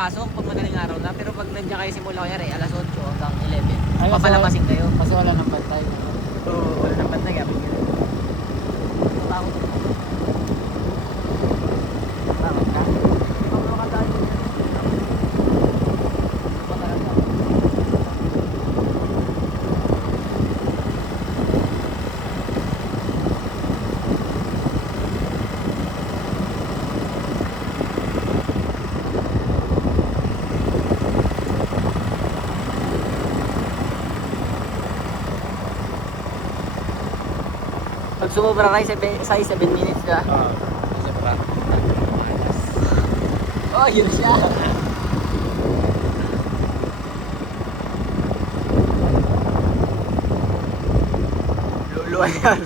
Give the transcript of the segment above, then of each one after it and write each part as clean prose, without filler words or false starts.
pasok pag madaling araw na. Pero pag nandiyan kayo simula kaya alas 8 hanggang 11, Ay, papalabasin kayo. Kasi wala nang bantay. Oo, wala nang bantay. Kapag ganun. Takot. Bakit ka? Pag sumobra kayo sa 7 minutes ka. Isa pa. Oh, yun na siya. Luluan yan.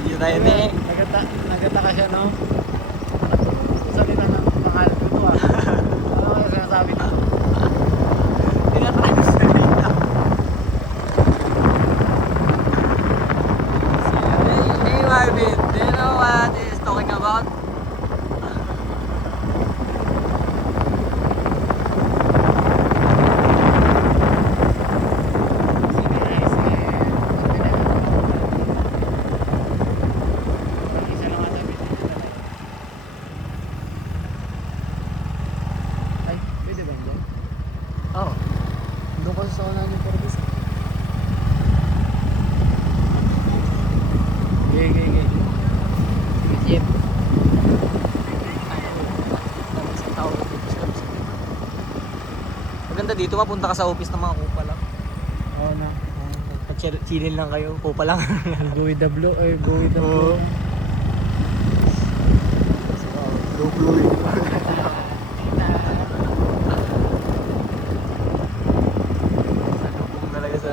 Hindi tayo na eh. Naganda ka siya, no? Sabi na ng pangalan ko to ah. Ano kaya sinasabi na? Tinatransfer na. Hey Marvin, do you know what he's talking about? Ay, pwede ba yun? Oh. Doon ko sa unahan yung service. Gege. Jeep. Maganda dito, mapunta ka sa office ng mga kupa lang. Oo na. Pag-chillin lang kayo, kupa lang. Go with the blow, go with the flow. Oo. Low blow. Salubong talaga sa...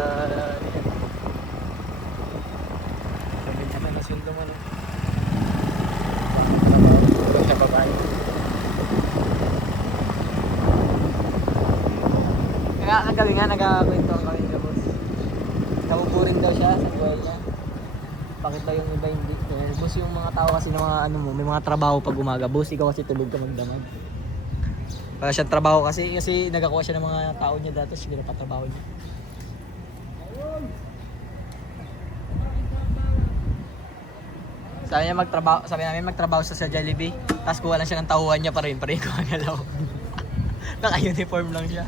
Sabi niya na nasundo mo, no? Trabaho sa babae. Kaya kagabi nga, nagkakwentuhan kami ka boss. Nabuburing daw siya sa buhay niya. Bakit daw yung iba hindi? Boss, yung mga tao kasi ng mga ano mo, may mga trabaho pag umaga. Boss, ikaw kasi tulog ka magdamag. Para siya trabaho kasi nagakuha siya ng mga tao niya dati, siguro patrabaho niya. Sabi namin magtrabaho sa Jollibee, tapos kuha lang siya ng tauhan niya pa rin kuha niya lang. Naka-uniform lang siya.